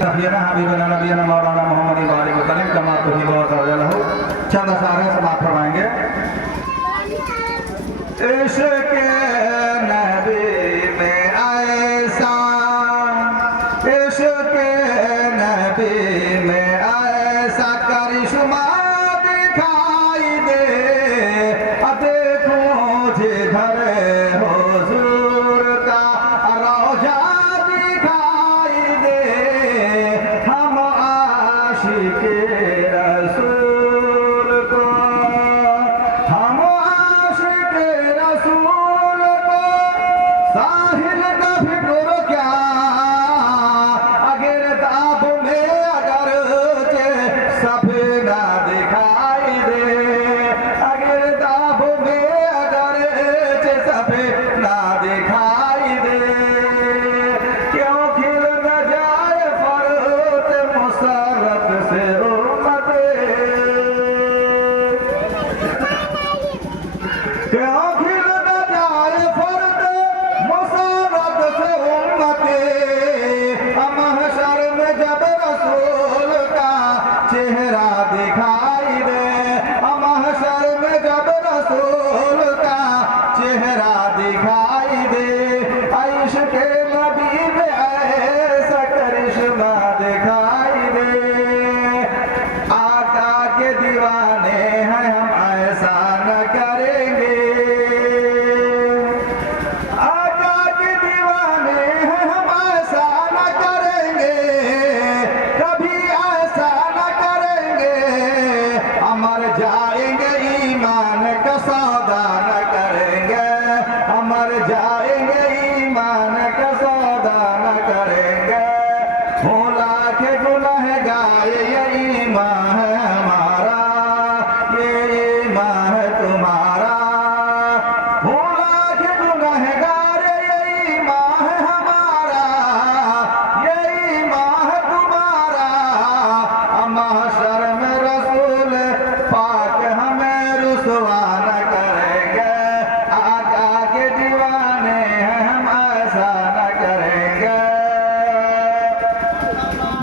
سفینا حبیبنا نبینا مولانا محمد وآلہ وسلم کما تحب وترضى له چند اشعار سماعت فرمائیں گے. عشق نبی میں ایسا عشق نبی میں ایسا کرشمہ دکھائی دے دیکھو جدھر حضور کا روضہ دکھائی دے ہم عاشق رسول کو ہم عاشق رسول کو ساحل کا فکر کیا اگر داب میں اگرچہ سفینہ دکھائی دے اگر داب میں اگرچہ سفینہ دکھائی دے کیوں کھل نہ جائے فرت مسرت سے امت کیوں کھل نہ جائے فرت مسرت سے امت محشر میں جب رسول کا چہرہ دکھائی دے محشر میں جب رسول کا چہرہ دکھائی دے عشق نبی میں ایسا کرشمہ دکھائی دے آقا کے دیوانے ہیں ہم ایسا نہ کریں گے آقا کے دیوانے ہیں ہم ایسا نہ کریں گے کبھی ایسا نہ کریں گے امر جائیں گے ایمان کا سودا نہ کریں گے امر جائیں گے ایمان کا سودا نہ کریں گے بھولا کے گنہگار یہ ایمان ہے ہمارا یہ ایمان ہے تمہارا بھولا کے گنہگار یہ ایمان ہے ہمارا یہ ایمان ہے تمہارا محشر میں رسول پاک ہمیں رسوا نہ کریں گے آقا کے دیوانے ہیں ہم ایسا نہ کریں گے.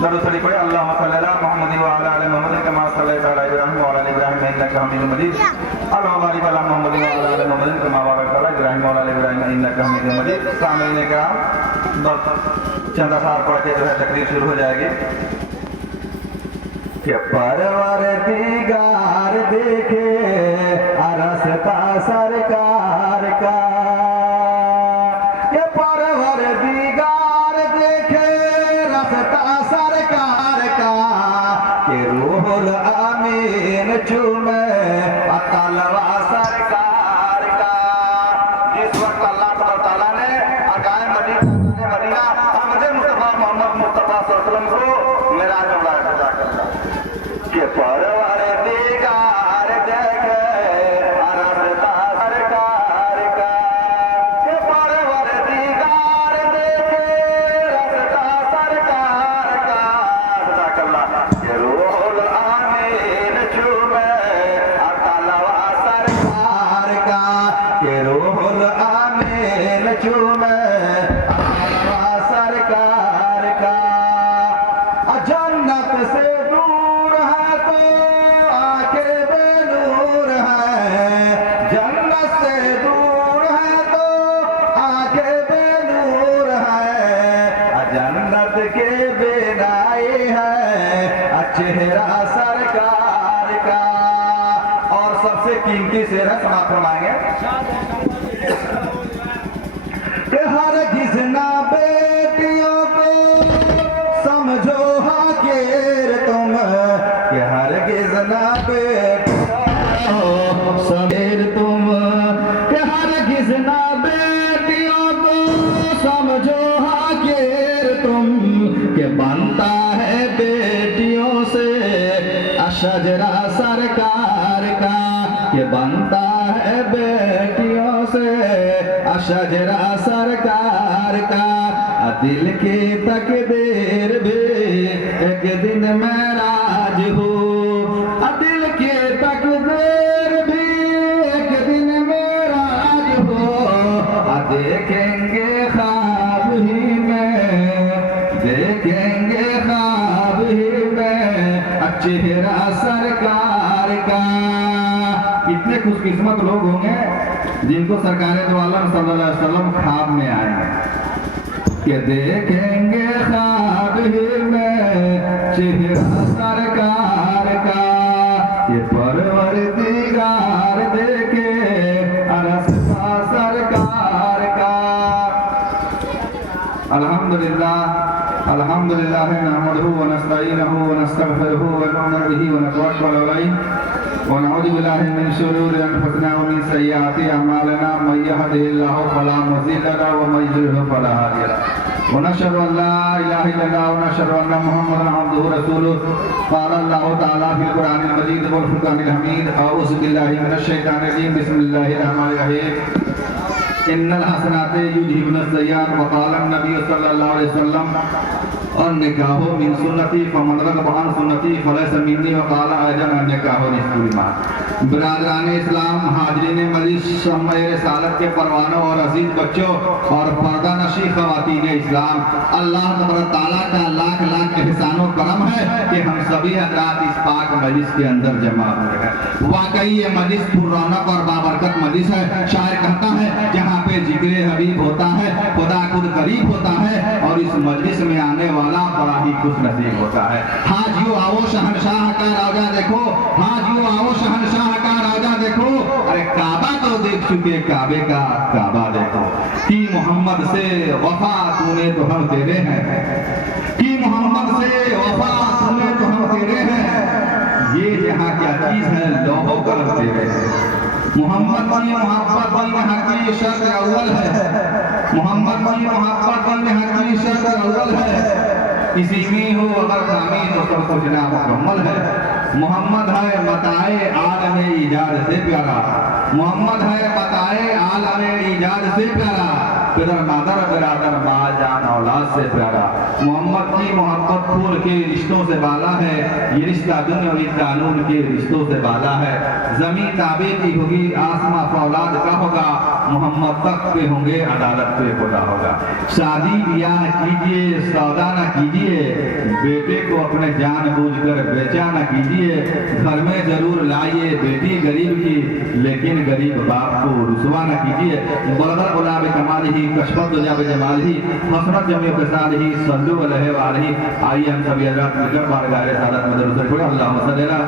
درود شریف پڑھیں. اللہم صلی علی محمد وعلی آل محمد کما صلیت علی ابراہیم وعلی آل ابراہیم انک حمید مجید. اللہم بارک علی محمد وعلی آل محمد کما بارکت علی ابراہیم وعلی آل ابراہیم انک حمید مجید. سامعین کرام چند اشعار پڑھ کے جو ہے تقریر شروع ہو جائے گی. کہ پروردگار دیکھے رستہ سرکار کا کہ پروردگار دیکھے رستہ سرکار کا کہ روح الامین چومے تلوا سرکار کا. جس وقت اللہ تعالیٰ نے عقائد مدینہ احمد مصطفیٰ محمد مصطفیٰ صلی اللہ علیہ وسلم کو معراج میں بلایا کہ پروردگار دیکھے رستہ سرکار کا کہ پروردگار دیکھے رستہ سرکار کا صدق اللہ کہ روح الامین چومے تلوا سرکار کا کہ روح الامین چومے تلوا سرکار کا. جنت سے دور ہے تو آنکھیں بے نور ہے جنت سے دور ہے تو آنکھیں بے نور ہے جنت کے بینائی ہے چہرہ سرکار کا. اور سب سے قیمتی شعر ہے سماعت فرمائیں گے. کہ ہرگز نہ بیٹیوں کو سمجھو حقیر تم کہ ہرگز نہ بیٹیوں سمیر تم کہ ہرگز نہ بیٹیوں کو سمجھو حقیر تم کہ بنتا ہے بیٹیوں سے شجرہ سرکار کا کہ بنتا ہے بیٹیوں سے شجرہ سرکار کا. دل کی تقدیر بھی ایک دن معراج ہو دل کی تقدیر بھی ایک دن معراج ہو دیکھیں گے خواب ہی میں دیکھیں گے خواب खुश किस्मत लोग होंगे जिनको सरकार दो आलम सल्लल्लाहु अलैहि वसल्लम ख्वाब में आएंगे कि देखेंगे ख्वाब ही में चेहरा सरकार का, ये परवरदिगार देखे अरसता सरकार का। अल्हम्दुलिल्लाह नहमदुहु व नस्तईनुहु व नस्तगफिरुहु व नु'मिनु बिही व नतवक्कलु अलैहि व नऊज़ु बिल्लाहि मिन शुरूरि अनफुसिना व मिन सय्यिआति अमालिना मन यहदिहिल्लाहु फला मुज़िल्ल लहु व मन युद्लिल फला हादिय लहु व नशहदु अन ला इलाहा इल्लल्लाह व नशहदु अन्न मुहम्मदन अब्दुहु व रसूलुहु। क़ाल अल्लाहु तआला फ़िल क़ुरआनिल मजीद वल फ़ुरक़ानिल हमीद अऊज़ु बिल्लाहि मिनश शैतानिर रजीम बिस्मिल्लाहिर रहमानिर रहीम। इन्नल हसनाते युज़हिबुन सय्यात व क़ाल नबी सल्लल्लाहु अलैहि वसल्लम अन्निकाहु मिन सुन्नती फमन रग़िब अन सुन्नती फलैसा मिन्नी व क़ाल अयज़न अन्निकाहु निस्फ़ुल ईमान। बिरादरान इस्लाम, हाज़रीन मजलिस, शम्मे रिसालत के परवानों और अजीज बच्चों और पर्दा नशी ख़वातीन इस्लाम, अल्लाह तबारक तआला का लाख लाख एहसान व करम है कि हम सभी हज़रात इस पाक मजलिस के अंदर जमा हुए हैं। वाकई ये मजलिस पुररौनक और बाबरकत मजलिस है। शायर कहता है जहाँ पे जिक्र हबीब होता है खुदा खुद करीब होता है और इस मजलिस में आने वाला बड़ा ही खुश नसीब होता है। हाजियो आओ शहनशाह का रौजा देखो, हाजियो आओ शहनशाह का रौजा देखो, अरे काबा तो देख चुके काबे का काबा देखो। कि मोहम्मद से वफा तूने तो हम तेरे हैं, कि मोहम्मद से वफा तूने तो हम तेरे हैं, ये जहाँ क्या चीज है लोगों कलम तेरे हैं। मोहम्मद की मोहब्बत बन यहाँ की शर्त अव्वल है, मोहम्मद की मोहब्बत बन यहाँ की शर्त अव्वल है। किसी में हो अगर खामी तो सब कुछ ना मुकम्मल है। मोहम्मद है बताए आलम ईजाद से प्यारा, मोहम्मद है बताए आलम ईजाद से प्यारा, पिदर मादर बिरादर माँ जान औलाद से प्यारा। मोहम्मद की मोहब्बत फूल के रिश्तों से बाला है, ये रिश्ता दुनियावी कानून के रिश्तों से बाला है। जमीन ताबे की होगी आसमां फौलाद का होगा, मोहम्मद तक पे होंगे अदालत पे खुदा होगा। शादी ब्याह कीजिए सौदा न कीजिए, बेटे को अपने जान बूझ कर बेचा न कीजिए। घर में जरूर लाइए बेटी गरीब की, लेकिन गरीब बाप को रुसवा न कीजिए। बलदर गुलाब कमाल ही कशफत जाब जमाल ही हसरत जमी के साथ ही सल्लु अलैहि व आलिहि। आइए हम सभी हज़रात मिलकर बारगाह सादत में दरूद पढ़ें। अल्लाहुम्मा सल्ली अला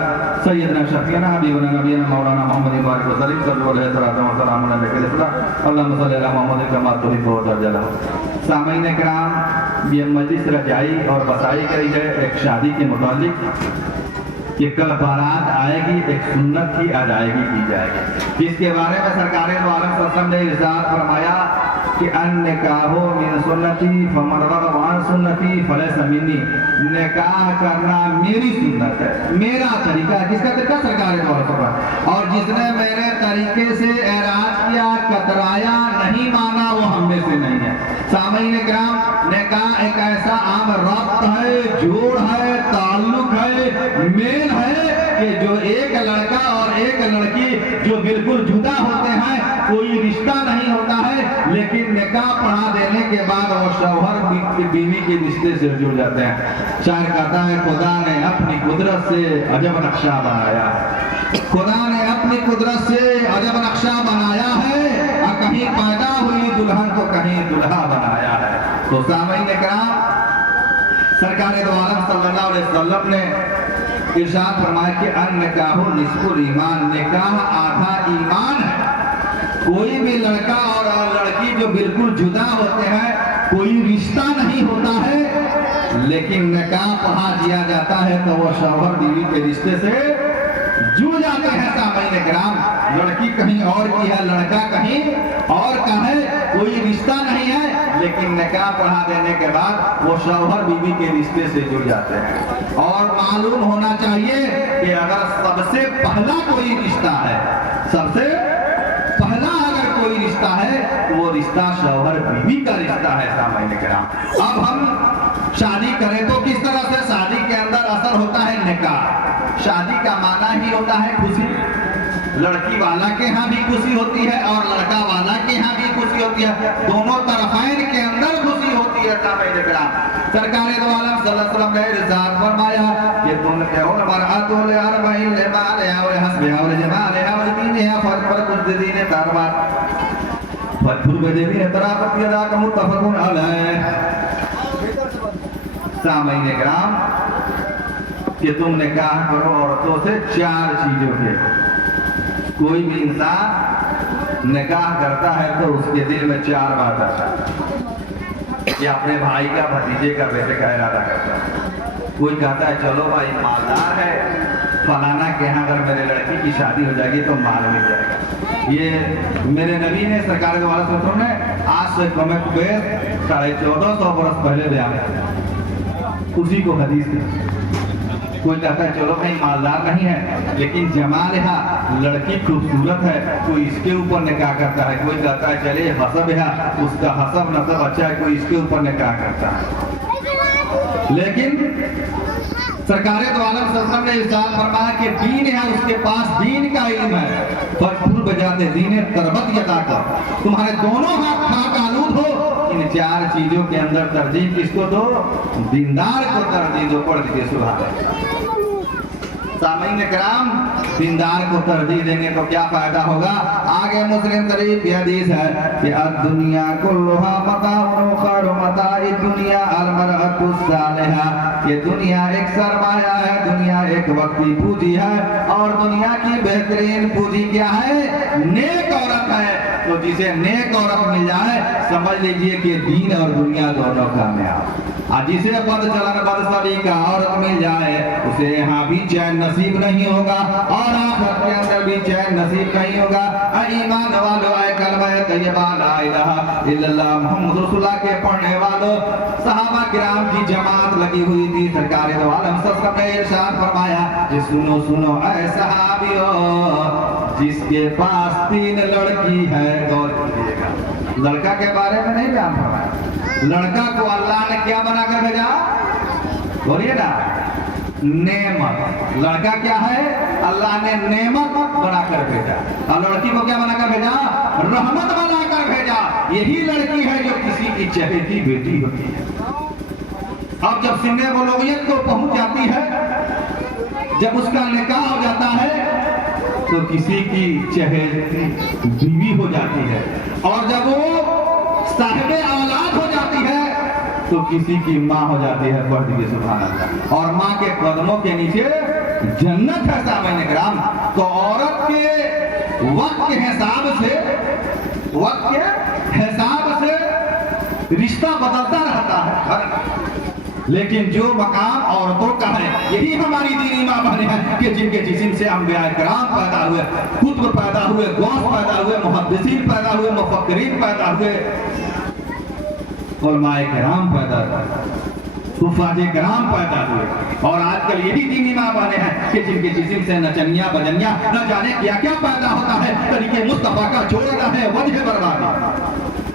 सय्यदना शफीना हबीबना नबीना मौलाना मोहम्मद बारिक वसल्लम सल्लल्लाहु अलैहि वसल्लम अल्लाहुम्मा सल्ली अला मोहम्मद कमा तुहिब्बु व तर्जा। सामईन किराम, ये मजलिस रचाई और बताई गई है एक शादी के मुतालिक कि कल बारात आएगी, एक सुन्नत की अदायगी की जाएगी, जिसके बारे में सरकार दो आलम सल्लल्लाहु ने इरशाद फरमाया कि अन्निकाहु मिन सुन्नती फमन रग़िब अन सुन्नती फलैसा मिन्नी। निकाह करना मेरी सुन्नत है, मेरा तरीका है। किसका तरीका? सरकार दो आलम। और जिसने मेरे तरीके से एराज किया, कतराया, नहीं माना, वो हम में से नहीं है। सामईन किराम, निकाह एक ऐसा आम रब्त है, जोड़ है, ताल्लुक है, मेल है कि जो एक लड़का और एक लड़की जो बिल्कुल जुदा होते हैं, कोई रिश्ता नहीं होता है, लेकिन निकाह पढ़ा देने के बाद वो शौहर बीवी के रिश्ते से जुड़ जाते हैं। शायर कहता है खुदा ने अपनी कुदरत से अजब नक्शा बनाया है, खुदा ने अपनी कुदरत से अजब नक्शा बनाया है, और कहीं पैदा हुई दुल्हन को कहीं दुल्हा बनाया है। तो सामईन किराम, सरकार दो आलम सल्लल्लाहु अलैहि वसल्लम ने इरशाद फरमाया कि अन्निकाहु निस्फुल ईमान, निकाह आधा ईमान है। कोई भी लड़का और लड़की जो बिल्कुल जुदा होते हैं, कोई रिश्ता नहीं होता है, लेकिन निकाह पढ़ा दिया जाता है तो वो शौहर बीवी के रिश्ते से जुड़ जाते हैं। सामईन किराम, लड़की कहीं और की है, लड़का कहीं और का है, कोई रिश्ता नहीं है, लेकिन निकाह पढ़ा देने के बाद वो शौहर बीवी के रिश्ते से जुड़ जाते हैं। और मालूम होना चाहिए कि अगर सबसे पहला कोई रिश्ता है, सबसे पहला अगर कोई रिश्ता है, तो वो रिश्ता शौहर बीवी का रिश्ता है। सामईन किराम, अब हम शादी करें तो किस तरह से शादी के अंदर असर होता है निकाह। शादी का माना ही होता है खुशी, लड़की वाला के यहाँ भी खुशी होती है और लड़का वाला के यहाँ भी खुशी होती है, दोनों तरफैन के अंदर खुशी होती है, सामईन किराम। सरकार दो आलम सल्लल्लाहु अलैहि वसल्लम ने इरशाद फरमाया कि तुम के हो मरअतु ले अरबईन ले मालिहा व हस्बिहा व जमालिहा व दीनिहा फरकुद दीन तरबत फतुर बदीन तराकत यदा का मुत्तफकुन अलैह। सामईन किराम कि तुम निकाह करो औरतों से 4 चीजों के। कोई भी इंसान निकाह करता है तो उसके दिल में 4 बात आता है कि अपने भाई का, भतीजे का, बेटे का इरादा करता है। कोई कहता है चलो भाई मालदार है, फलाना के यहाँ अगर मेरे लड़की की शादी हो जाएगी तो माल मिल जाएगा। ये मेरे नबी ने सरकार के वाला ने आज से कम 1450 बरस पहले बयान किया, उसी को हदीस थी। कोई कहता है चलो भाई मालदार नहीं है लेकिन जमाल है, लड़की खूबसूरत है, कोई इसके ऊपर निकाह करता है। कोई कहता है चले हसब है, उसका हसब नसब अच्छा है, कोई इसके ऊपर निकाह करता है। लेकिन सरकार दो आलम सल्लल्लाहु अलैहि वसल्लम ने इरशाद फरमाया कि दीन है, उसके पास दीन का इल्म है। फरफूल बजाते दीन तरबत यदा कर, तुम्हारे दोनों हाथ खाक आलूद हो। इन 4 चीजों के अंदर तरजीह किसको दो? दीनदार को तरजीह दो। पढ़ दीजिए सुभान अल्लाह। सामईन किराम दीनदार को तरजीह देंगे तो क्या फायदा होगा? आगे मुस्लिम शरीफ की हदीस है कि दुनिया कुल्लुहा मताउन खैरु मताइ दुनिया अल मरअतु सालिहा। ये दुनिया एक सरमाया है, दुनिया एक वक्ती पूंजी है, और दुनिया की बेहतरीन पूंजी क्या है? नेक औरत है। तो जिसे नेक औरत मिल जाए समझ लीजिए कि दीन और दुनिया दोनों कामयाब। और जिसे बद चलन बद सलीका औरत मिल जाए उसे यहाँ भी चैन नसीब नहीं होगा और आखिरत के अंदर भी चैन नसीब नहीं होगा। ईमान वालों, आए कलमा तैयबा ला इलाहा इल्लल्लाह मुहम्मद रसूलुल्लाह के पढ़ने वालों, सहाबा किराम की जमात लगी हुई थी। सरकार दो आलम सल्लल्लाहु अलैहि वसल्लम ने इरशाद फरमाया कि सुनो सुनो ऐ सहाबियों, जिसके पास 3 लड़की है, गौर कीजिएगा, लड़का के बारे में नहीं बयान फरमाया। लड़का को अल्लाह ने क्या बनाकर भेजा? बोलिए ना, नेमत। लड़का क्या है? अल्लाह ने नेमत बनाकर भेजा। और लड़की को क्या बनाकर भेजा? रहमत बनाकर भेजा। यही लड़की है जो किसी की चहेती बेटी होती है। अब जब सिन्ने बलूगियत को पहुंच जाती है, जब उसका निकाह हो जाता है तो किसी की चहेती बीवी हो जाती है, और जब वो साहिबे औलाद हो जाती है तो किसी की माँ हो जाती है। पढ़ दीजिए सुभान अल्लाह। और माँ के कदमों के नीचे जन्नत है। सामईन किराम, तो औरत के वक्त के हिसाब से रिश्ता बदलता रहता है, लेकिन जो मकाम औरतों का है, यही हमारी दीनी माँ बहने हैं कि जिनके जिस्म से अंबिया किराम पैदा हुए, कुतुब पैदा हुए, गौस पैदा हुए, मुहद्दिसीन पैदा हुए, मुफक्किरीन पैदा हुए, उलमाए किराम पैदा हुए, सुफाजे किराम पैदा हुए। और आजकल यही दीनी माँ बहने हैं कि जिनके जिस्म से नचनिया बजनिया न जाने क्या क्या पैदा होता है। तरीके मुस्तफा का छोड़ना है वजह बर्बादी।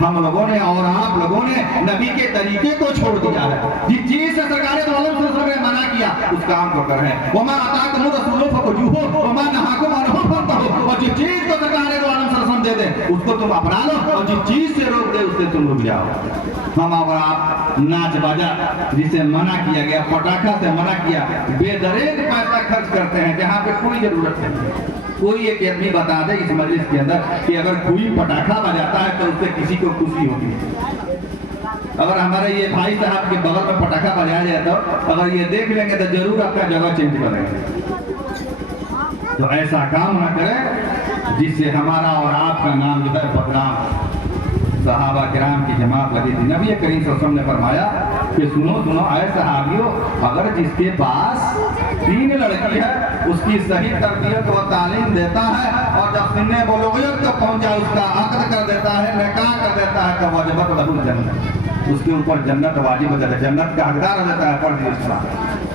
हम लोगों ने और आप लोगों ने नबी के तरीके को छोड़ दिया है। जिस चीज से सरकार दो आलम सल्लल्लाहु अलैहि वसल्लम ने मना किया उस काम को कर रहे हैं। वमा अताकुम रसूलु फखुजूहु वमा नहाकुम अन्हु फंतहु। और जिस चीज को सरकार दो आलम सल्लल्लाहु अलैहि वसल्लम दे दे उसको तुम अपना लो, और जिस चीज से रोक दे उससे तुम रुक जाओ। हम और आप नाच बाजा जिसे मना किया गया, पटाखा से मना किया, बेदरेज पैसा खर्च करते हैं जहाँ पे कोई जरूरत नहीं। कोई एक आदमी बता दे इस मजलिस के अंदर कि अगर कोई पटाखा बजाता है तो उससे किसी को खुशी होती है। अगर हमारे ये भाई साहब के बगल में पटाखा बजाया जाए तो अगर ये देख लेंगे तो जरूर अपना जगह चेंज करेंगे। तो ऐसा काम ना करें जिससे हमारा और आपका नाम जो है बदनाम। सहाबा किराम की जमात लगी थी। नबी करीम सल्लल्लाहु अलैहि वसल्लम ने फरमाया कि सुनो सुनो ऐ सहाबियों, अगर जिसके पास 3 लड़की है उसकी सही तरबियत व तालीम देता है, और जब सिन्ने बलूगियत तक पहुंच जाए उसका अक़्द कर देता है, निकाह कर देता है, तो वजबत लहुल जन्नत, उसके ऊपर जन्नत वाजिब हो जाता है, जन्नत का हकदार हो जाता है। पढ़ दीजिए।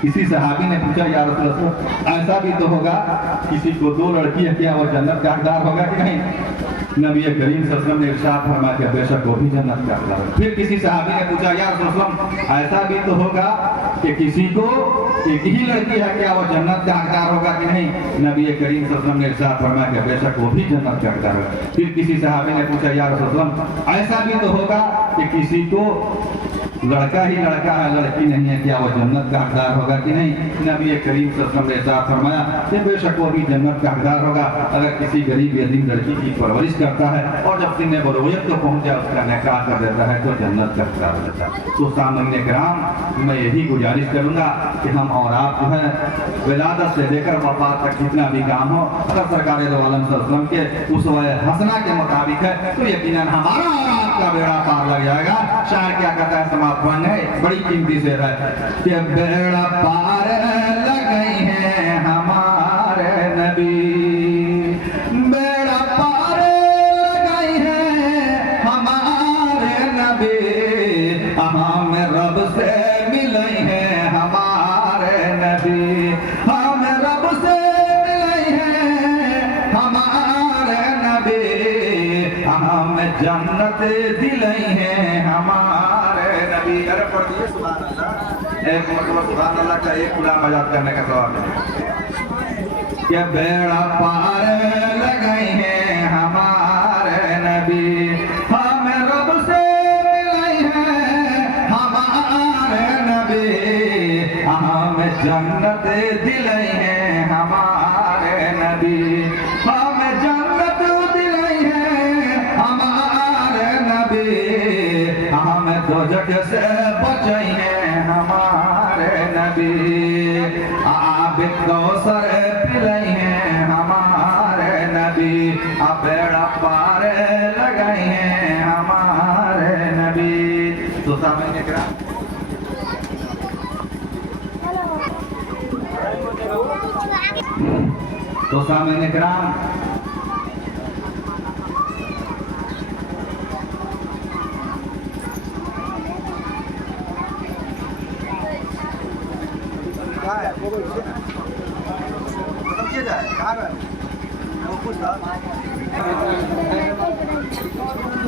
किसी सहाबी ने पूछा या रसूल अल्लाह, ऐसा भी तो होगा किसी को 2 लड़की है, क्या वो जन्नत का हकदार होगा कि नहीं? नबी करीम सल्लल्लाहु अलैहि वसल्लम ने इरशाद फरमाया कि बेशक वो भी जन्नत का हकदार है। फिर किसी सहाबी ने पूछा, या रसूल अल्लाह ऐसा भी तो होगा कि किसी को एक ही लड़की है, क्या वो जन्नत का हकदार होगा कि नहीं? नबी करीम सल्लल्लाहु अलैहि वसल्लम ने इरशाद फरमाया कि बेशक वो भी जन्नत का हकदार है। फिर किसी सहाबी ने पूछा, या रसूल अल्लाह ऐसा भी तो होगा कि किसी को लड़का ही लड़का है, लड़की नहीं है, क्या वो जन्नत का हकदार होगा कि नहीं? नबी करीम सल्लल्लाहु अलैहि वसल्लम ने इरशाद फरमाया कि बेशक वो भी जन्नत का हकदार होगा अगर किसी गरीब यतीम लड़की की परवरिश करता है और जब सिन बलूगियत को पहुंच जाए उसका निकाह कर देता है तो जन्नत का हकदार होता है। तो सामईन किराम, मैं यही गुजारिश करूंगा कि हम और आप जो है विलादत से लेकर वफात तक जितना भी काम हो, अगर सरकार दो आलम सल्लल्लाहु अलैहि वसल्लम के उसवा हसना के मुताबिक है तो यकीनन हमारा और आपका बेड़ा पार लग जाएगा। शायर क्या कहता है, समापन है, बड़ी कीमती शेर है कि बेड़ा पार लग गई है हमारे नबी, बेड़ा पार लग गई है हमारे नबी, हम रब से मिले हैं हमारे नबी, हम रब से मिले हैं हमारे नबी, हम जन्नत दिले हैं हमारे नबी। अरे पढ़ दिए सुभान अल्लाह, एक मतलब सुभान अल्लाह का एक पूरा मजाक करने का सवाल है कि बेड़ा पार लगाए हैं हमारे नबी, हम रब से मिले हैं हमारे नबी, हम जन्नत दिले हैं हमारे नबी, हम जन्नत दिले हैं हमारे नबी, हम दोजख से बचे हैं हमारे नबी, आब कौसर पिले हैं हमारे नबी, बेड़ा पार लगाए हैं हमारे नबी। तो सामने किराम, तो सामने किराम,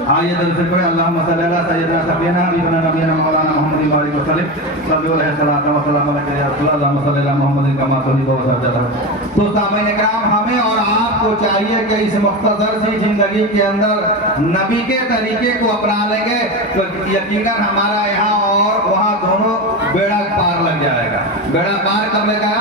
आइए दिल से पढ़े अल्लाहुम्मा सल्ली अला सय्यिदना सफीना हबीबना नबीना मौलाना मुहम्मद बारिक वसल्लम सल्लल्लाहु अलैहि वसल्लम या रसूल अल्लाह सल्ली अला मुहम्मद कमा तुहिब्बु व तर्दा। तो सामईन किराम, हमें और आपको चाहिए कि इस मुख्तसर सी जिंदगी के अंदर नबी के तरीके को अपना लेंगे तो यकीनन हमारा यहाँ और वहाँ दोनों बेड़ा पार लग जाएगा। बेड़ा पार कब लगेगा?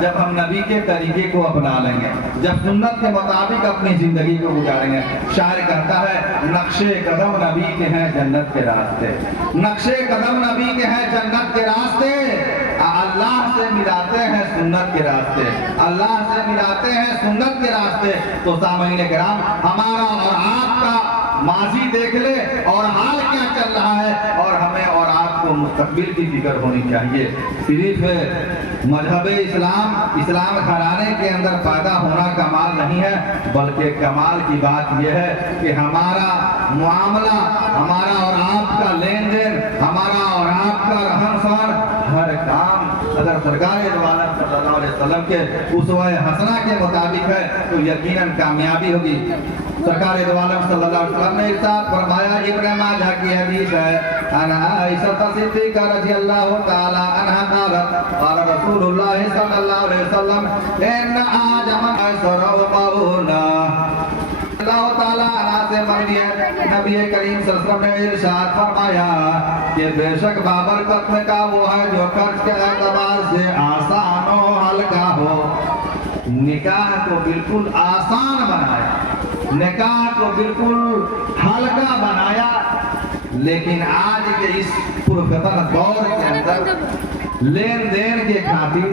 जब हम नबी के तरीके को अपना लेंगे, जब सुन्नत के मुताबिक अपनी जिंदगी को गुजारेंगे। शायर कहता है, नक्शे कदम नबी के हैं जन्नत के रास्ते, नक्शे कदम नबी के हैं जन्नत के रास्ते, अल्लाह से मिलाते हैं सुन्नत के रास्ते, अल्लाह से मिलाते हैं सुन्नत के रास्ते। तो सामईन किराम, हमारा और आपका माजी देख ले और हाल क्या चल रहा है, और हमें और आपको मुस्तकबिल की फिक्र होनी चाहिए। सिर्फ मजहब इस्लाम घराने के अंदर पैदा होना कमाल नहीं है, बल्कि कमाल की बात यह है कि हमारा मुआमला, हमारा और आपका लेन देन, हमारा और आपका रहन सहन, हर काम अगर सरकार सल्लल्लाहु अलैहि वसल्लम के उसवा हसना के मुताबिक है तो यकीनन कामयाबी होगी। सरकार सल्लल्लाहु अलैहि वसल्लम ने इरशाद फरमाया, इब्न माजा की हदीस है, अना आयशा सिद्दीक़ा रज़ियल्लाहु ताला अन्हा क़ालत क़ाल रसूलुल्लाह सल्लल्लाहु अलैहि वसल्लम इन्ना आजमन सरवना। अल्लाह ताला अन्हा से मरवी है, नबी करीम सल्लल्लाहु अलैहि वसल्लम ने इरशाद फरमाया कि बेशक बाबरकत में का वो है जो खर्च के एतबार से आसान हो, हल्का हो। निकाह को बिल्कुल आसान बनाया, निकाह को बिल्कुल हल्का बनाया, लेकिन आज के इस पुरफतन दौर के अंदर लेन देन के खातिर,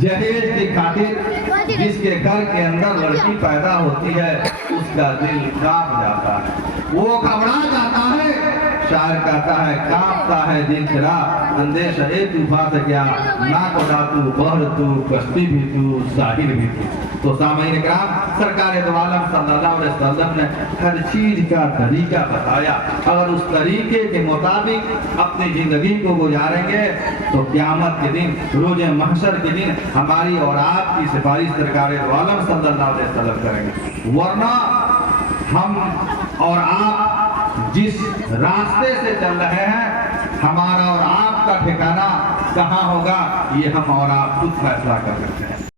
जहेज की खातिर जिसके घर के अंदर लड़की पैदा होती है उसका दिल कांप जाता है, वो घबरा जाता है। शायर कहता है, कांपता है दिल तेरा अंदेश ए तूफान से क्या, ना कोदा तू बहर तू कश्ती भी तू साहिल भी तू। तो सामईन किराम, सरकार दो आलम सल्लल्लाहु अलैहि वसल्लम ने हर चीज का तरीका बताया। अगर उस तरीके के मुताबिक अपनी जिंदगी को गुजारेंगे तो क़यामत के दिन, रोज़ महशर के दिन हमारी और आपकी सिफारिश सरकार दो आलम सल्लल्लाहु अलैहि वसल्लम करेंगे। वरना ہم اور آپ جس راستے سے چل رہے ہیں ہمارا اور آپ کا ٹھکانہ کہاں ہوگا یہ ہم اور آپ خود فیصلہ کر سکتے ہیں.